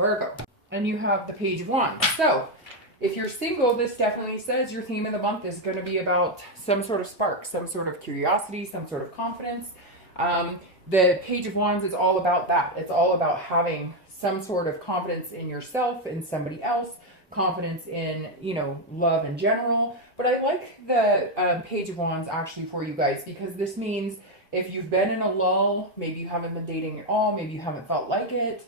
Virgo. And you have the Page of Wands. So if you're single, this definitely says your theme of the month is going to be about some sort of spark, some sort of curiosity, some sort of confidence. The Page of Wands is all about that. It's all about having some sort of confidence in yourself and somebody else, confidence in, you know, love in general. But I like the Page of Wands actually for you guys, because this means if you've been in a lull, maybe you haven't been dating at all, maybe you haven't felt like it,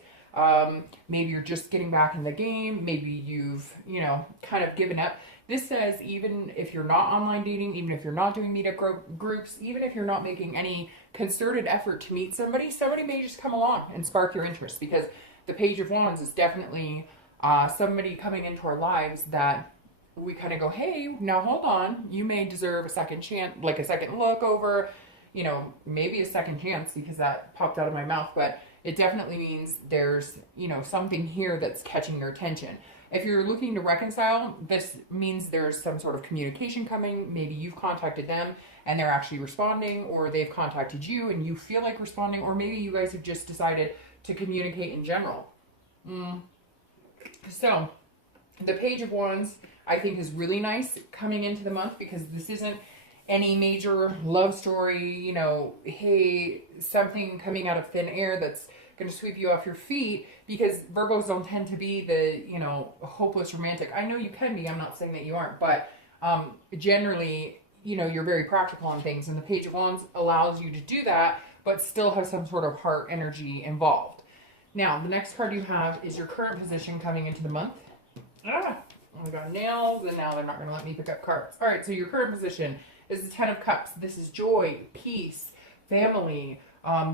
maybe you're just getting back in the game, maybe you've, you know, kind of given up. This says even if you're not online dating, even if you're not doing meetup groups, even if you're not making any concerted effort to meet somebody, somebody may just come along and spark your interest, because the Page of Wands is definitely somebody coming into our lives that we kind of go, hey, now hold on, you may deserve a second chance, like a second look over, you know, maybe a second chance, because that popped out of my mouth, but it definitely means there's, you know, something here that's catching your attention. If you're looking to reconcile, this means there's some sort of communication coming. Maybe you've contacted them and they're actually responding, or they've contacted you and you feel like responding, or maybe you guys have just decided to communicate in general. So the Page of Wands, I think, is really nice coming into the month, because this isn't any major love story, you know, hey, something coming out of thin air that's going to sweep you off your feet, because Virgos don't tend to be the, you know, hopeless romantic. I know you can be, I'm not saying that you aren't, but generally, you know, you're very practical on things, and the Page of Wands allows you to do that, but still have some sort of heart energy involved. Now, the next card you have is your current position coming into the month. I got nails, and now they're not going to let me pick up cards. All right, so your current position is the Ten of Cups. This is joy, peace, family.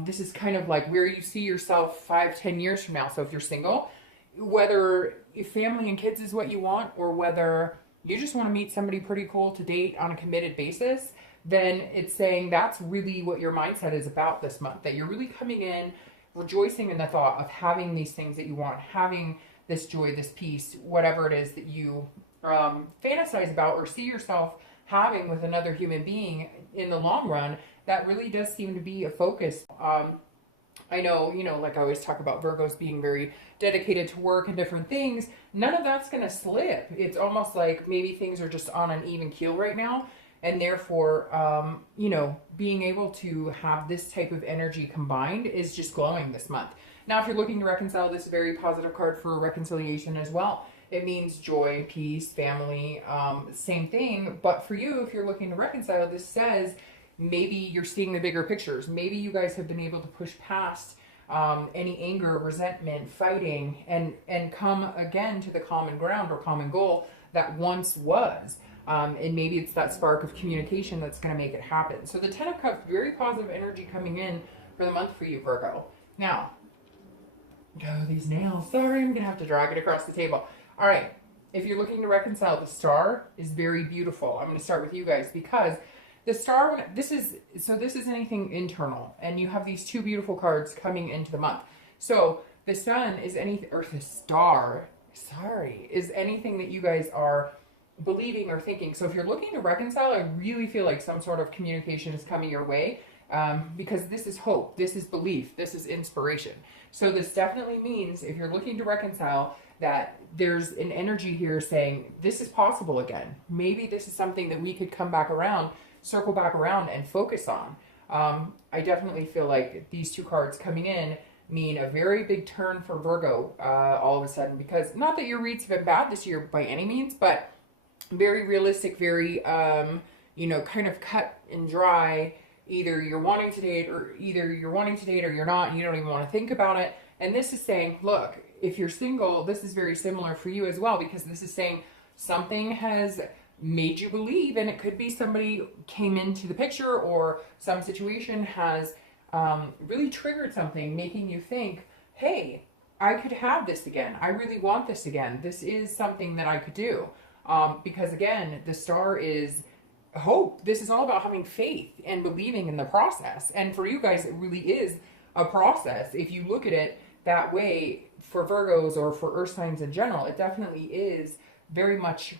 This is kind of like where you see yourself 5-10 years from now. So if you're single, whether family and kids is what you want, or whether you just want to meet somebody pretty cool to date on a committed basis, then it's saying that's really what your mindset is about this month. That you're really coming in rejoicing in the thought of having these things that you want, having this joy, this peace, whatever it is that you fantasize about or see yourself having with another human being in the long run. That really does seem to be a focus. I know, you know, like I always talk about Virgos being very dedicated to work and different things. None of that's going to slip. It's almost like maybe things are just on an even keel right now. And therefore, you know, being able to have this type of energy combined is just glowing this month. Now, if you're looking to reconcile, this is a very positive card for reconciliation as well. It means joy, peace, family, same thing. But for you, if you're looking to reconcile, this says maybe you're seeing the bigger pictures. Maybe you guys have been able to push past any anger, resentment, fighting, and come again to the common ground or common goal that once was. And maybe it's that spark of communication that's going to make it happen. So the Ten of Cups, very positive energy coming in for the month for you, Virgo. Now, oh, these nails. Sorry, I'm going to have to drag it across the table. All right. If you're looking to reconcile, the Star is very beautiful. I'm going to start with you guys, because the Star, this is anything internal. And you have these two beautiful cards coming into the month. So the Sun is anything, or the Star, sorry, is anything that you guys are believing or thinking. So if you're looking to reconcile, I really feel like some sort of communication is coming your way, because this is hope, this is belief, this is inspiration. So this definitely means if you're looking to reconcile, that there's an energy here saying this is possible again. Maybe this is something that we could come back around, circle back around and focus on. I definitely feel like these two cards coming in mean a very big turn for Virgo all of a sudden, because not that your reads have been bad this year by any means, but very realistic, very, you know, kind of cut and dry. Either you're wanting to date or you're not, and you don't even want to think about it. And this is saying, look, if you're single, this is very similar for you as well, because this is saying something has made you believe, and it could be somebody came into the picture, or some situation has really triggered something, making you think, hey, I could have this again. I really want this again. This is something that I could do. Because again, the Star is hope. This is all about having faith and believing in the process. And for you guys, it really is a process. If you look at it that way, for Virgos or for Earth signs in general, it definitely is very much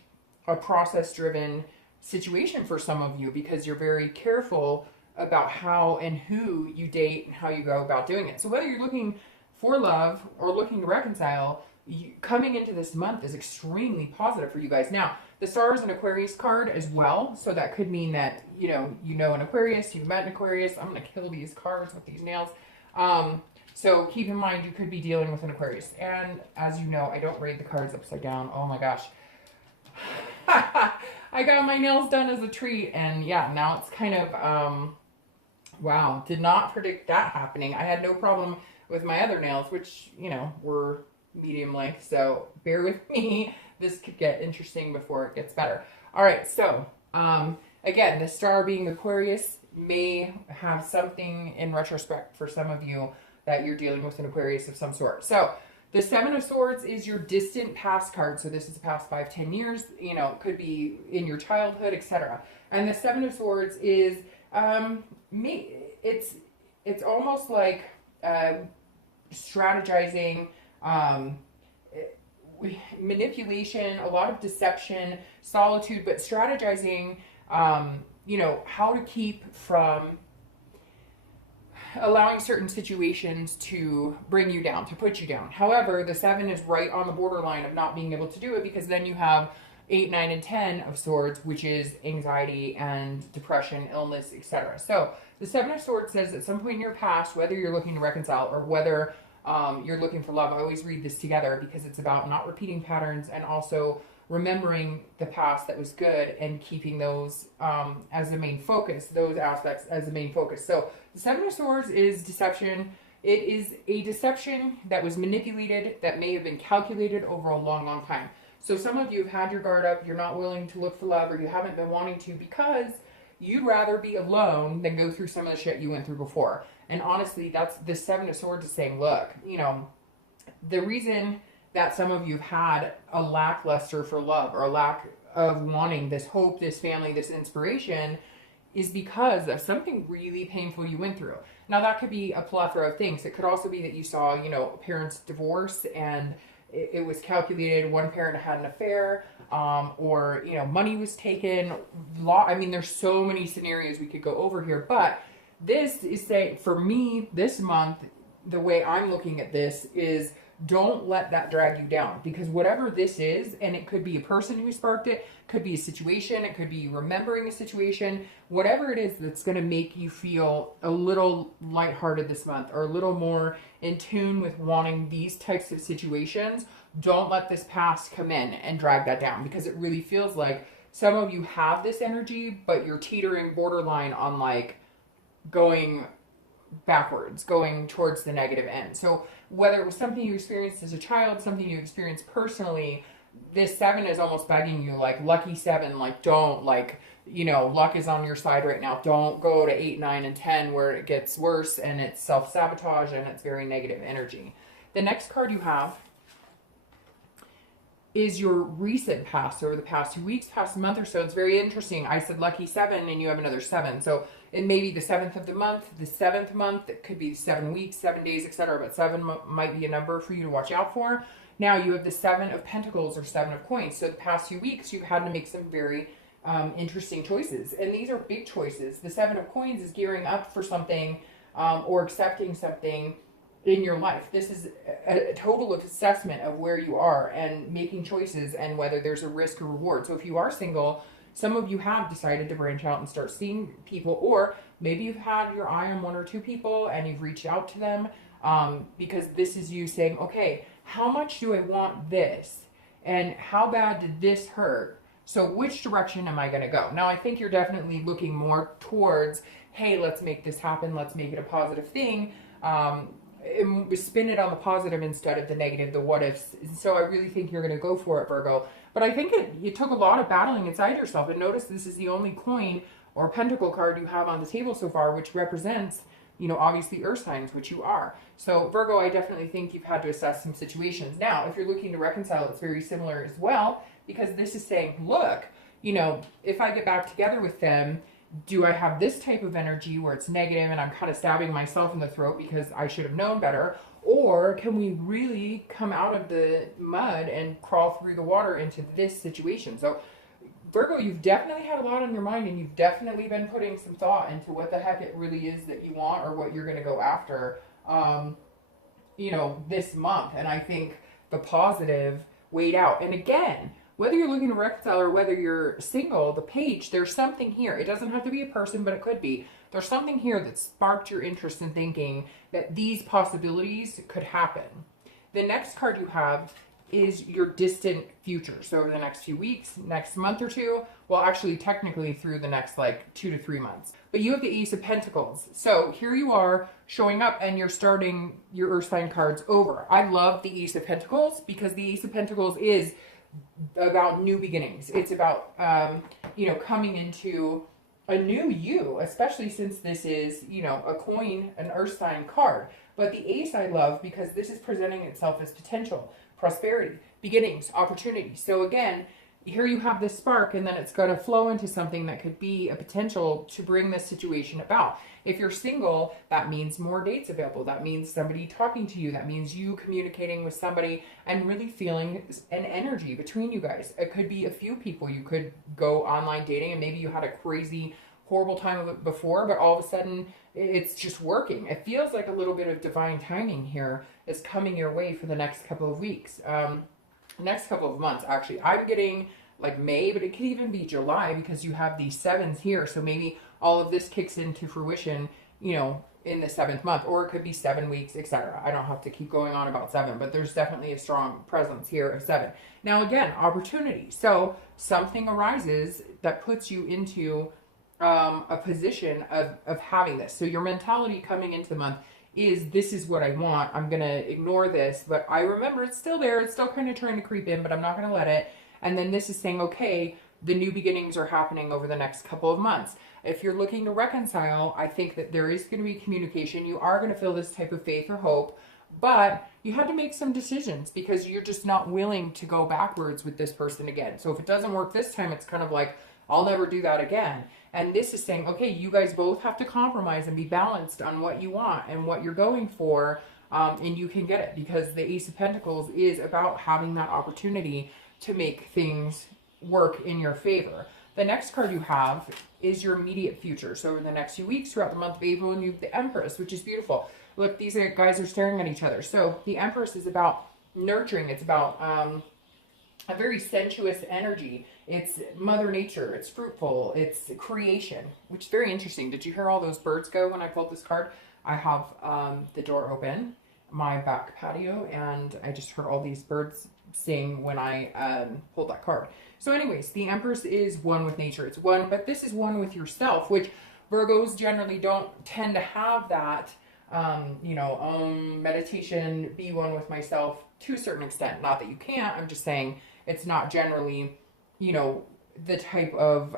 a process-driven situation for some of you, because you're very careful about how and who you date and how you go about doing it. So whether you're looking for love or looking to reconcile, coming into this month is extremely positive for you guys. Now, the star is an Aquarius card as well, so that could mean that, you know an Aquarius, you've met an Aquarius. I'm going to kill these cards with these nails. So keep in mind, you could be dealing with an Aquarius. And as you know, I don't read the cards upside down. Oh my gosh. I got my nails done as a treat, and yeah, now it's kind of, wow, did not predict that happening. I had no problem with my other nails, which, you know, were medium length, so bear with me. This could get interesting before it gets better. All right, so again, the star being Aquarius may have something in retrospect for some of you that you're dealing with an Aquarius of some sort. So the Seven of Swords is your distant past card. So this is the past 5-10 years, you know, it could be in your childhood, etc. And the Seven of Swords is it's almost like strategizing, manipulation, a lot of deception, solitude, but strategizing, you know, how to keep from allowing certain situations to bring you down, to put you down. However, the 7 is right on the borderline of not being able to do it, because then you have 8, 9, and 10 of Swords, which is anxiety and depression, illness, etc. So the 7 of Swords says at some point in your past, whether you're looking to reconcile or whether you're looking for love, I always read this together because it's about not repeating patterns and also remembering the past that was good and keeping those as the main focus, those aspects as the main focus. So the 7 of Swords is deception. It is a deception that was manipulated, that may have been calculated over a long, long time. So some of you have had your guard up, you're not willing to look for love, or you haven't been wanting to because you'd rather be alone than go through some of the shit you went through before. And honestly, that's the 7 of Swords is saying, look, you know, the reason that some of you have had a lackluster for love or a lack of wanting this hope, this family, this inspiration is because of something really painful you went through. Now, that could be a plethora of things. It could also be that you saw, you know, parents divorce and it was calculated, one parent had an affair, or, you know, money was taken. I mean, there's so many scenarios we could go over here, but this is saying, for me, this month, the way I'm looking at this is don't let that drag you down, because whatever this is, and it could be a person who sparked it, could be a situation, it could be remembering a situation, whatever it is that's going to make you feel a little lighthearted this month or a little more in tune with wanting these types of situations, don't let this past come in and drag that down, because it really feels like some of you have this energy, but you're teetering borderline on like going backwards, going towards the negative end. So whether it was something you experienced as a child, something you experienced personally, this 7 is almost begging you, like, lucky 7, like, don't, like, you know, luck is on your side right now. Don't go to 8, 9, and 10 where it gets worse and it's self-sabotage and it's very negative energy. The next card you have is your recent past, over the past 2 weeks, past month or so. It's very interesting. I said lucky 7 and you have another 7. So it may be the 7th of the month, the 7th month, it could be 7 weeks, 7 days, etc. But 7 might be a number for you to watch out for. Now you have the 7 of Pentacles or 7 of Coins. So the past few weeks, you've had to make some very interesting choices. And these are big choices. The 7 of Coins is gearing up for something or accepting something in your life. This is a total assessment of where you are and making choices and whether there's a risk or reward. So if you are single, some of you have decided to branch out and start seeing people, or maybe you've had your eye on 1 or 2 people and you've reached out to them because this is you saying, okay, how much do I want this? And how bad did this hurt? So which direction am I going to go? Now, I think you're definitely looking more towards, hey, let's make this happen. Let's make it a positive thing. Spin it on the positive instead of the negative, the what ifs. So I really think you're going to go for it, Virgo. But I think it took a lot of battling inside yourself. And notice this is the only coin or pentacle card you have on the table so far, which represents, you know, obviously earth signs, which you are. So Virgo, I definitely think you've had to assess some situations. Now, if you're looking to reconcile, it's very similar as well, because this is saying, look, you know, if I get back together with them, do I have this type of energy where it's negative and I'm kind of stabbing myself in the throat because I should have known better? Or can we really come out of the mud and crawl through the water into this situation? So Virgo, you've definitely had a lot on your mind, and you've definitely been putting some thought into what the heck it really is that you want or what you're going to go after. you know, this month. And I think the positive weighed out. And again, whether you're looking to reconcile or whether you're single, the page, there's something here. It doesn't have to be a person, but it could be. There's something here that sparked your interest in thinking that these possibilities could happen. The next card you have is your distant future. So over the next few weeks, next month or two, well, actually technically through the next like 2 to 3 months. But you have the Ace of Pentacles. So here you are showing up and you're starting your Earth sign cards over. I love the Ace of Pentacles because the Ace of Pentacles is about new beginnings. It's about, you know, coming into a new you, especially since this is, you know, a coin, an Earth sign card. But the Ace I love because this is presenting itself as potential, prosperity, beginnings, opportunity. So again, here you have this spark, and then it's going to flow into something that could be a potential to bring this situation about. If you're single, that means more dates available. That means somebody talking to you. That means you communicating with somebody and really feeling an energy between you guys. It could be a few people. You could go online dating and maybe you had a crazy, horrible time of it before, but all of a sudden it's just working. It feels like a little bit of divine timing here is coming your way for the next couple of weeks. Next couple of months, actually. I'm getting like May, but it could even be July because you have these sevens here. So maybe all of this kicks into fruition, you know, in the 7th month, or it could be 7 weeks, etc. I don't have to keep going on about 7, but there's definitely a strong presence here of 7. Now, again, opportunity. So something arises that puts you into a position of having this. So your mentality coming into the month is, this is what I want. I'm going to ignore this, but I remember it's still there. It's still kind of trying to creep in, but I'm not going to let it. And then this is saying, okay, the new beginnings are happening over the next couple of months. If you're looking to reconcile, I think that there is going to be communication. You are going to feel this type of faith or hope, but you have to make some decisions because you're just not willing to go backwards with this person again. So if it doesn't work this time, it's kind of like, I'll never do that again. And this is saying, okay, you guys both have to compromise and be balanced on what you want and what you're going for, and you can get it because the Ace of Pentacles is about having that opportunity to make things work in your favor. The next card you have is your immediate future. So over the next few weeks throughout the month of April, and you have the Empress, which is beautiful. Look, these guys are staring at each other. So the Empress is about nurturing. It's about a very sensuous energy. It's Mother Nature. It's fruitful. It's creation, which is very interesting. Did you hear all those birds go when I pulled this card? I have the door open, my back patio, and I just heard all these birds sing when I pulled that card. So anyways, the Empress is one with nature. It's one, but this is one with yourself, which Virgos generally don't tend to have that, you know, meditation, be one with myself to a certain extent. Not that you can't, I'm just saying it's not generally, you know, the type of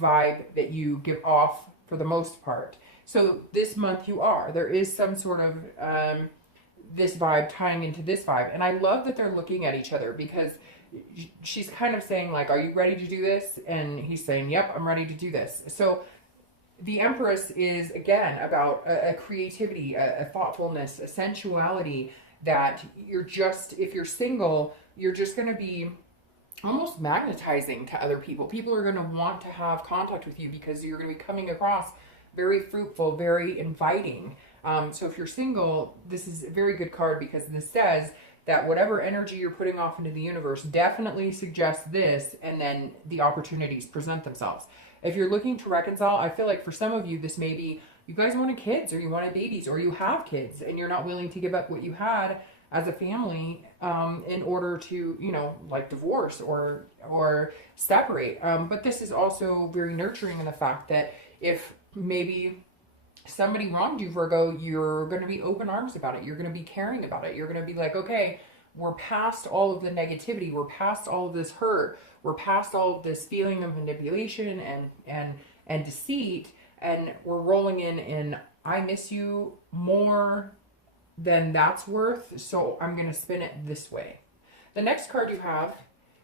vibe that you give off for the most part. So this month you are. There is some sort of this vibe tying into this vibe. And I love that they're looking at each other because she's kind of saying like, are you ready to do this? And he's saying, yep, I'm ready to do this. So the Empress is, again, about a creativity, a thoughtfulness, a sensuality that you're just, if you're single, you're just going to be almost magnetizing to other people. People are going to want to have contact with you because you're going to be coming across very fruitful, very inviting. So if you're single, this is a very good card because this says that whatever energy you're putting off into the universe definitely suggests this, and then the opportunities present themselves. If you're looking to reconcile, I feel like for some of you, this may be you guys wanted kids or you wanted babies or you have kids and you're not willing to give up what you had as a family in order to, you know, like divorce or separate. But this is also very nurturing in the fact that if maybe somebody wronged you, Virgo, you're going to be open arms about it. You're going to be caring about it. You're going to be like, okay, we're past all of the negativity. We're past all of this hurt. We're past all of this feeling of manipulation and deceit. And we're rolling in I miss you more than that's worth. So I'm going to spin it this way. The next card you have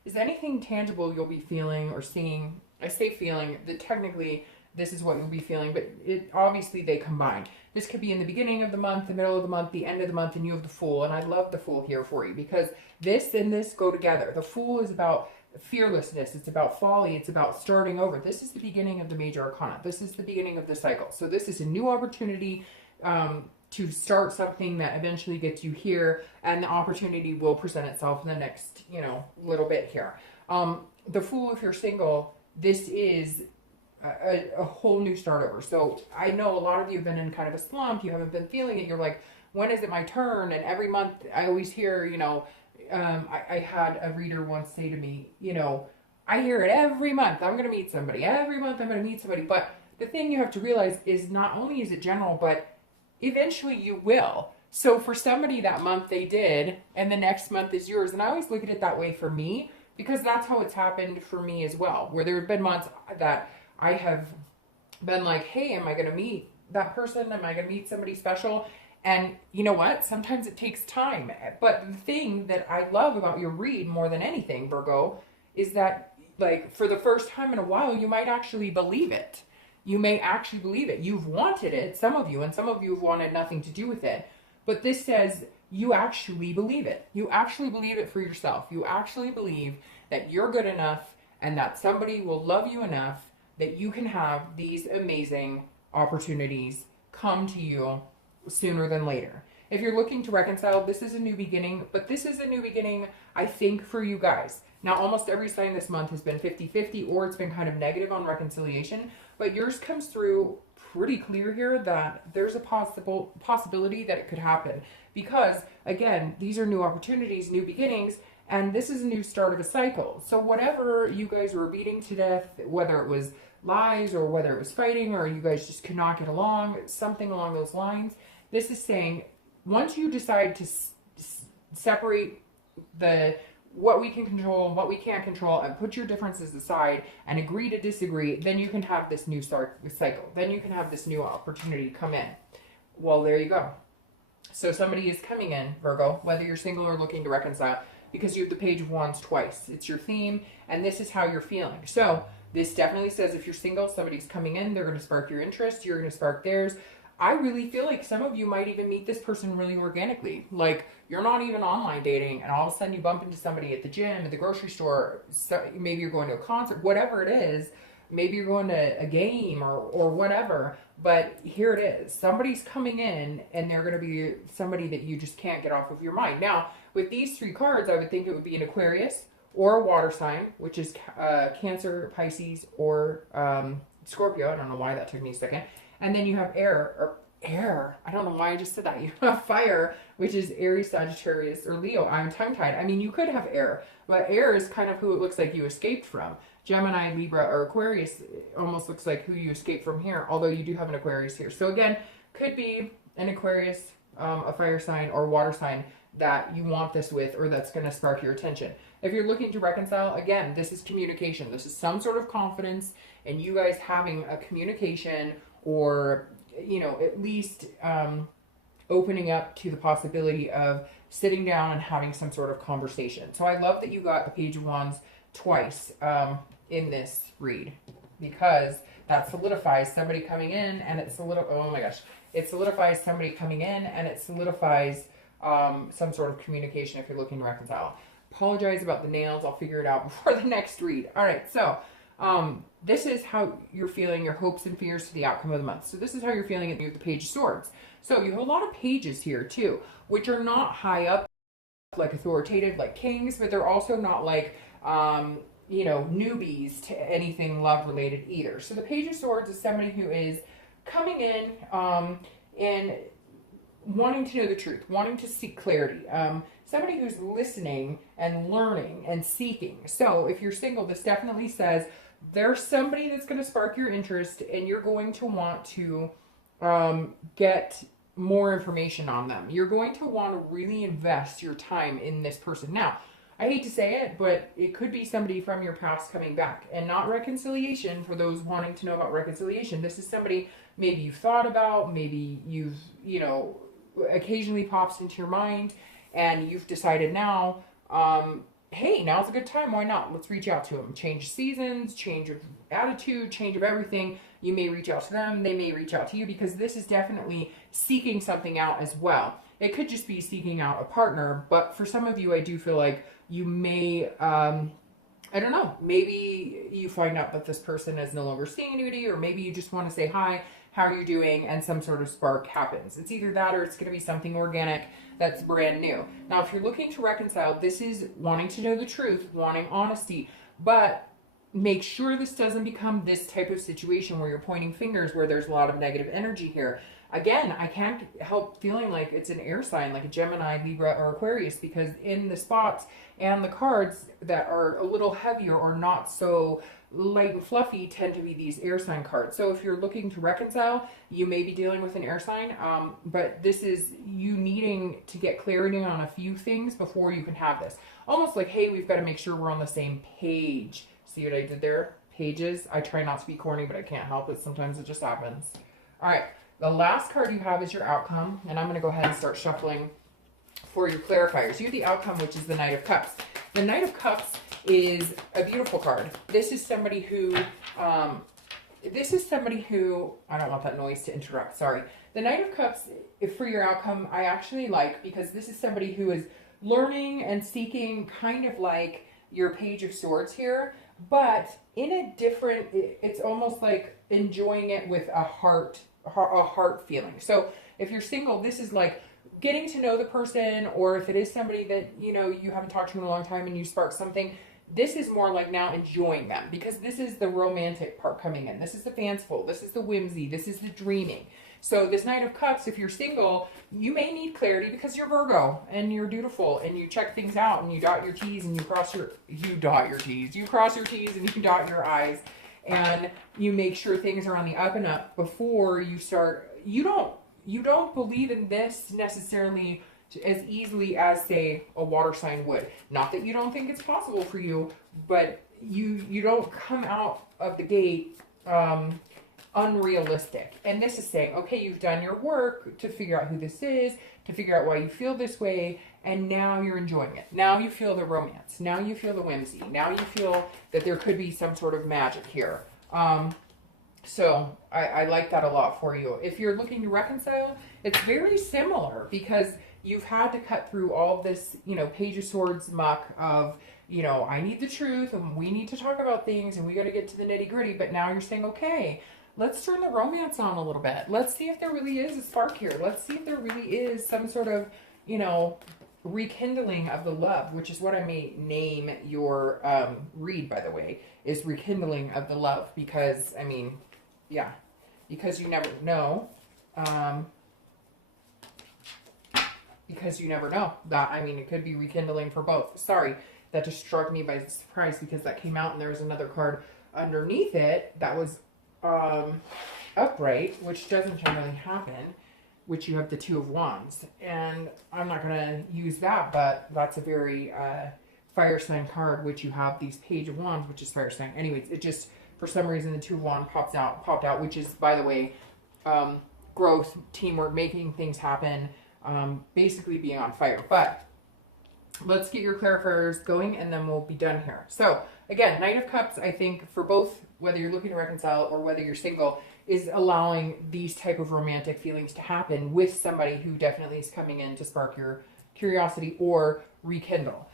is anything tangible you'll be feeling or seeing. I say feeling, that technically this is what you'll be feeling, but it obviously they combine. This could be in the beginning of the month, the middle of the month, the end of the month, and you have the Fool. And I love the Fool here for you because this and this go together. The Fool is about fearlessness. It's about folly. It's about starting over. This is the beginning of the major arcana. This is the beginning of the cycle. So this is a new opportunity. to start something that eventually gets you here, and the opportunity will present itself in the next, you know, little bit here. The Fool, if you're single, this is a whole new start over. So I know a lot of you have been in kind of a slump. You haven't been feeling it. You're like, when is it my turn? And every month I always hear, you know, I had a reader once say to me, you know, I hear it every month. I'm going to meet somebody. Every month I'm going to meet somebody. But the thing you have to realize is not only is it general, but eventually you will. So for somebody that month they did, and the next month is yours. And I always look at it that way for me, because that's how it's happened for me as well, where there have been months that I have been like, hey, am I going to meet that person? Am I going to meet somebody special? And you know what? Sometimes it takes time. But the thing that I love about your read more than anything, Virgo, is that, like, for the first time in a while, you might actually believe it. You may actually believe it. You've wanted it, some of you, and some of you have wanted nothing to do with it. But this says you actually believe it. You actually believe it for yourself. You actually believe that you're good enough and that somebody will love you enough that you can have these amazing opportunities come to you sooner than later. If you're looking to reconcile, this is a new beginning, but this is a new beginning, I think, for you guys. Now, almost every sign this month has been 50-50, or it's been kind of negative on reconciliation, but yours comes through pretty clear here that there's a possibility that it could happen. Because, again, these are new opportunities, new beginnings, and this is a new start of a cycle. So whatever you guys were beating to death, whether it was lies or whether it was fighting or you guys just could not get along, something along those lines, this is saying once you decide to separate what we can control and what we can't control and put your differences aside and agree to disagree, then you can have this new start cycle. Then you can have this new opportunity come in. Well, there you go. So somebody is coming in, Virgo, whether you're single or looking to reconcile, because you have the Page of Wands twice. It's your theme, and this is how you're feeling. So this definitely says if you're single, somebody's coming in, they're going to spark your interest, you're going to spark theirs. I really feel like some of you might even meet this person really organically. Like, you're not even online dating, and all of a sudden you bump into somebody at the gym, at the grocery store, so maybe you're going to a concert, whatever it is. Maybe you're going to a game or whatever, but here it is. Somebody's coming in, and they're going to be somebody that you just can't get off of your mind. Now, with these three cards, I would think it would be an Aquarius or a water sign, which is Cancer, Pisces, or Scorpio. I don't know why that took me a second. And then you have air. I don't know why I just said that. You have fire, which is Aries, Sagittarius, or Leo. I'm tongue-tied. I mean, you could have air, but air is kind of who it looks like you escaped from. Gemini, Libra, or Aquarius almost looks like who you escaped from here, although you do have an Aquarius here. So again, could be an Aquarius, a fire sign, or water sign that you want this with, or that's going to spark your attention. If you're looking to reconcile, again, this is communication. This is some sort of confidence in you guys having a communication, or, you know, at least opening up to the possibility of sitting down and having some sort of conversation. So I love that you got the Page of Wands twice in this read, because that solidifies somebody coming in, and it solidifies somebody coming in, and it solidifies some sort of communication if you're looking to reconcile. Apologize about the nails. I'll figure it out before the next read. All right, so this is how you're feeling, your hopes and fears to the outcome of the month. So this is how you're feeling at the Page of Swords. So you have a lot of pages here too, which are not high up, like authoritative, like kings, but they're also not like, you know, newbies to anything love related either. So the Page of Swords is somebody who is coming in and wanting to know the truth, wanting to seek clarity. Somebody who's listening and learning and seeking. So if you're single, this definitely says there's somebody that's going to spark your interest, and you're going to want to get more information on them. You're going to want to really invest your time in this person. Now, I hate to say it, but it could be somebody from your past coming back, and not reconciliation for those wanting to know about reconciliation. This is somebody maybe you've thought about, maybe you've, you know, occasionally pops into your mind, and you've decided now, hey, now's a good time. Why not? Let's reach out to them. Change seasons, change of attitude, change of everything. You may reach out to them. They may reach out to you, because this is definitely seeking something out as well. It could just be seeking out a partner, but for some of you, I do feel like you may, I don't know, maybe you find out that this person is no longer seeing anybody, or maybe you just want to say hi, how are you doing, and some sort of spark happens. It's either that or it's going to be something organic that's brand new. Now, if you're looking to reconcile, this is wanting to know the truth, wanting honesty, but make sure this doesn't become this type of situation where you're pointing fingers, where there's a lot of negative energy here. Again, I can't help feeling like it's an air sign, like a Gemini, Libra, or Aquarius, because in the spots and the cards that are a little heavier or not so light and fluffy tend to be these air sign cards. So if you're looking to reconcile, you may be dealing with an air sign, but this is you needing to get clarity on a few things before you can have this. Almost like, hey, we've got to make sure we're on the same page. See what I did there? Pages. I try not to be corny, but I can't help it. Sometimes it just happens. All right. The last card you have is your outcome, and I'm going to go ahead and start shuffling for your clarifiers. You have the outcome, which is the Knight of Cups. The Knight of Cups is a beautiful card. This is somebody who, I don't want that noise to interrupt, sorry. The Knight of Cups, for your outcome, I actually like, because this is somebody who is learning and seeking, kind of like your Page of Swords here, but in a different, it's almost like enjoying it with a heart feeling. So if you're single, this is like getting to know the person, or if it is somebody that, you know, you haven't talked to in a long time and you spark something, this is more like now enjoying them, because this is the romantic part coming in. This is the fanciful. This is the whimsy. This is the dreaming. So this Knight of Cups, if you're single, you may need clarity because you're Virgo and you're dutiful and you check things out and you dot your T's and you cross your T's. You cross your T's and you dot your I's, and you make sure things are on the up and up before you start. You don't believe in this necessarily as easily as, say, a water sign would. Not that you don't think it's possible for you, but you don't come out of the gate unrealistic. And this is saying, okay, you've done your work to figure out who this is, to figure out why you feel this way, and now you're enjoying it. Now you feel the romance. Now you feel the whimsy. Now you feel that there could be some sort of magic here. So I like that a lot for you. If you're looking to reconcile, it's very similar, because you've had to cut through all this, you know, Page of Swords muck of, you know, I need the truth and we need to talk about things and we got to get to the nitty gritty. But now you're saying, okay, let's turn the romance on a little bit. Let's see if there really is a spark here. Let's see if there really is some sort of, you know, rekindling of the love, which is what I may name your read, by the way, is rekindling of the love. Because, I mean, yeah, because you never know. Because you never know. That, I mean, it could be rekindling for both. Sorry, that just struck me by surprise, because that came out and there was another card underneath it that was upright, which doesn't generally happen, which you have the Two of Wands. And I'm not going to use that, but that's a very fire sign card, which you have these Page of Wands, which is fire sign. Anyways, it just, for some reason, the Two of Wands popped out, which is, by the way, growth, teamwork, making things happen, basically being on fire. But let's get your clarifiers going and then we'll be done here. So again, Knight of Cups, I think for both, whether you're looking to reconcile or whether you're single, is allowing these type of romantic feelings to happen with somebody who definitely is coming in to spark your curiosity or rekindle.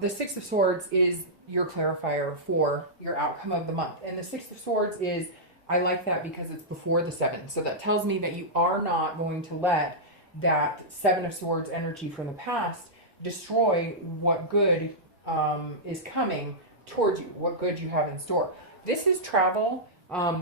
The Six of Swords is your clarifier for your outcome of the month. And the Six of Swords is, I like that because it's before the Seven. So that tells me that you are not going to let that Seven of Swords energy from the past destroy what good is coming towards you, what good you have in store. This is travel.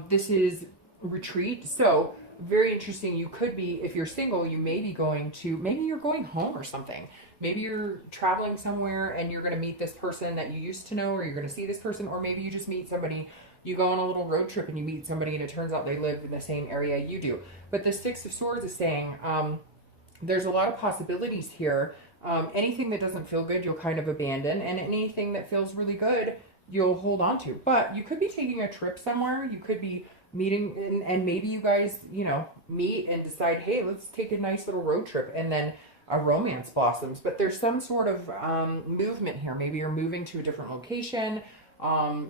This is retreat. So very interesting. You could be, if you're single, you may be going to, maybe you're going home or something. Maybe you're traveling somewhere and you're going to meet this person that you used to know, or you're going to see this person, or maybe you just meet somebody. You go on a little road trip and you meet somebody and it turns out they live in the same area you do. But the Six of Swords is saying there's a lot of possibilities here. Anything that doesn't feel good, you'll kind of abandon. And anything that feels really good, you'll hold on to. But you could be taking a trip somewhere. You could be meeting, and maybe you guys, you know, meet and decide, hey, let's take a nice little road trip. And then a romance blossoms. But there's some sort of movement here. Maybe you're moving to a different location.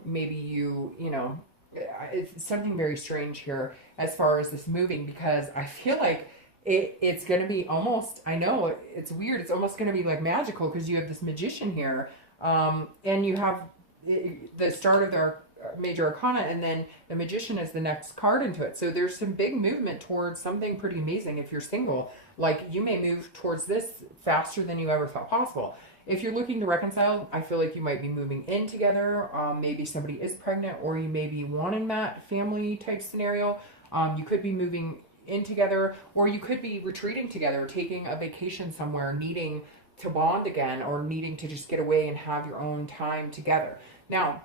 Maybe you know, it's something very strange here as far as this moving, because I feel like it's going to be almost, I know it's weird, it's almost going to be like magical, because you have this Magician here, and you have the start of major arcana, and then the Magician is the next card into it. So there's some big movement towards something pretty amazing if you're single. Like, you may move towards this faster than you ever thought possible. If you're looking to reconcile, I feel like you might be moving in together. Maybe somebody is pregnant, or you may be wanting that family type scenario. You could be moving in together, or you could be retreating together, taking a vacation somewhere, needing to bond again, or needing to just get away and have your own time together. Now,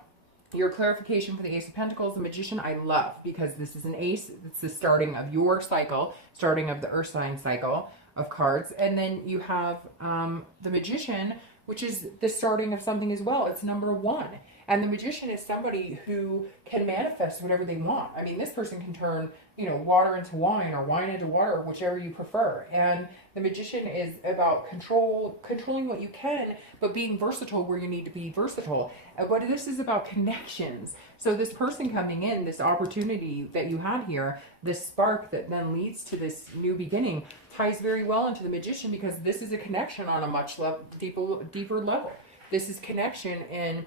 your clarification for the Ace of Pentacles, the Magician, I love, because this is an ace. It's the starting of your cycle, starting of the Earth sign cycle of cards. And then you have the Magician, which is the starting of something as well. It's number 1. And the Magician is somebody who can manifest whatever they want. I mean, this person can turn, water into wine, or wine into water, whichever you prefer. And the Magician is about controlling what you can, but being versatile where you need to be versatile. But this is about connections. So this person coming in, this opportunity that you had here, this spark that then leads to this new beginning, ties very well into the Magician, because this is a connection on a much deeper level. This is connection in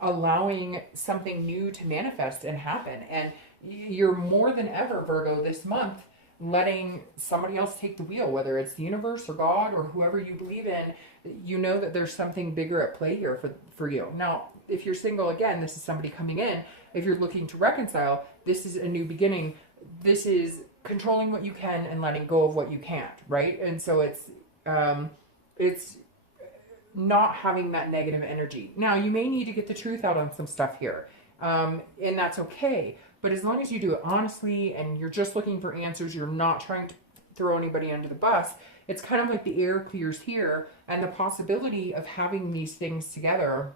allowing something new to manifest and happen. And you're more than ever, Virgo, this month, letting somebody else take the wheel, whether it's the universe or God or whoever you believe in. You know that there's something bigger at play here for you. Now, if you're single, again, this is somebody coming in. If you're looking to reconcile, this is a new beginning. This is controlling what you can and letting go of what you can't, right? And so it's not having that negative energy. Now, you may need to get the truth out on some stuff here, and that's okay. But as long as you do it honestly and you're just looking for answers, you're not trying to throw anybody under the bus, it's kind of like the air clears here, and the possibility of having these things together,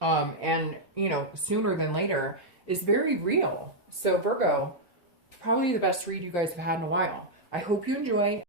and, sooner than later, is very real. So Virgo, probably the best read you guys have had in a while. I hope you enjoy.